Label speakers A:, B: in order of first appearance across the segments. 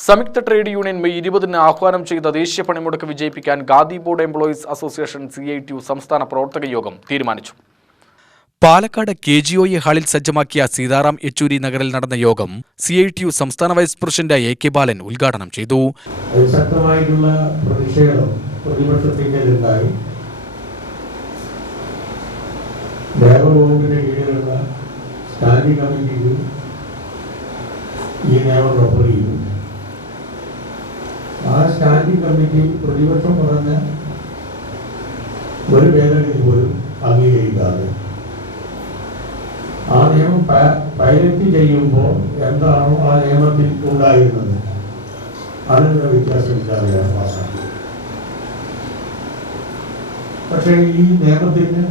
A: സംയുക്ത trade union May ഇരുപതിന് ആഹ്വാനം ചെയ്ത ദേശീയ പണിമുടക്ക് വിജയിപ്പിക്കാൻ Gandhi board employees association C I T U സംസ്ഥാന പ്രവർത്തക യോഗം തീരുമാനിച്ചു. Palakkad K G O A ഹാളിൽ സജ്ജമാക്കിയ സീതാറാം യെച്ചൂരി നഗറിൽ നടന്ന യോഗം സി ഐ ടി യു സംസ്ഥാന vice president A K Balan ഉദ്ഘാടനം ചെയ്തു.
B: ശക്തമായിട്ടുള്ള പ്രതിഷേധം പ്രതിപക്ഷത്തിന്റെതുണ്ടായി ദേവവകുപ്പിന്റെ കീഴിലുള്ള സ്റ്റാൻഡിംഗ് കമ്മിറ്റിക്ക് ഈ നിയമം റഫർ ചെയ്തു സ്റ്റാൻഡിംഗ് കമ്മിറ്റി പ്രതിപക്ഷം പറഞ്ഞ ഒരു ഭേദഗതി പോലും അംഗീകരിക്കാതെ ആ നിയമം പൈലറ്റ് ചെയ്യുമ്പോൾ എന്താണോ ആ നിയമത്തിൽ ഉണ്ടായിരുന്നത്. അതിനുള്ള വ്യത്യാസമില്ലാതെയാണ് പാസ്സാക്കി പക്ഷേ ഈ നിയമത്തിന്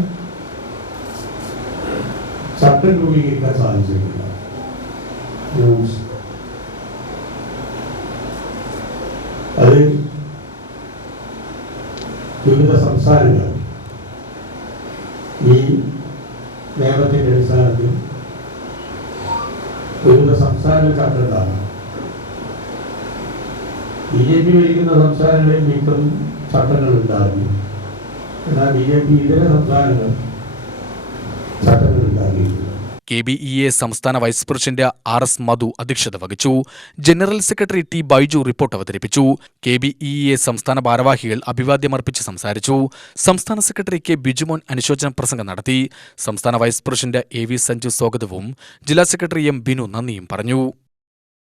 B: ചട്ടം രൂപീകരിക്കാൻ സാധിച്ചിട്ടില്ല. Rules. അത് വിവിധ സംസ്ഥാനങ്ങൾ ഈ നിയമത്തിന്റെ അടിസ്ഥാനത്തിൽ വിവിധ സംസ്ഥാനങ്ങൾ ഉണ്ടാകും ബി ജെ പി ഭരിക്കുന്ന സംസ്ഥാനങ്ങളിൽ മിക്കം ചട്ടങ്ങൾ ഉണ്ടാക്കി എന്നാൽ ബി ജെ പി ഇതര സംസ്ഥാനങ്ങൾ ചട്ടങ്ങൾ ഉണ്ടാക്കിയിട്ടില്ല
A: കെ ബി ഇ എ സംസ്ഥാന vice president R S Madhu അധ്യക്ഷത വഹിച്ചു. General secretary T Baiju report അവതരിപ്പിച്ചു. കെ ബി ഇ എ സംസ്ഥാന ഭാരവാഹികൾ അഭിവാദ്യമർപ്പിച്ച് സംസാരിച്ചു. സംസ്ഥാന സെക്രട്ടറി കെ ബിജുമോൻ അനുശോചന പ്രസംഗം നടത്തി. സംസ്ഥാന vice president A V Sanju സ്വാഗതവും ജില്ലാ സെക്രട്ടറി എം ബിനു നന്ദിയും പറഞ്ഞു.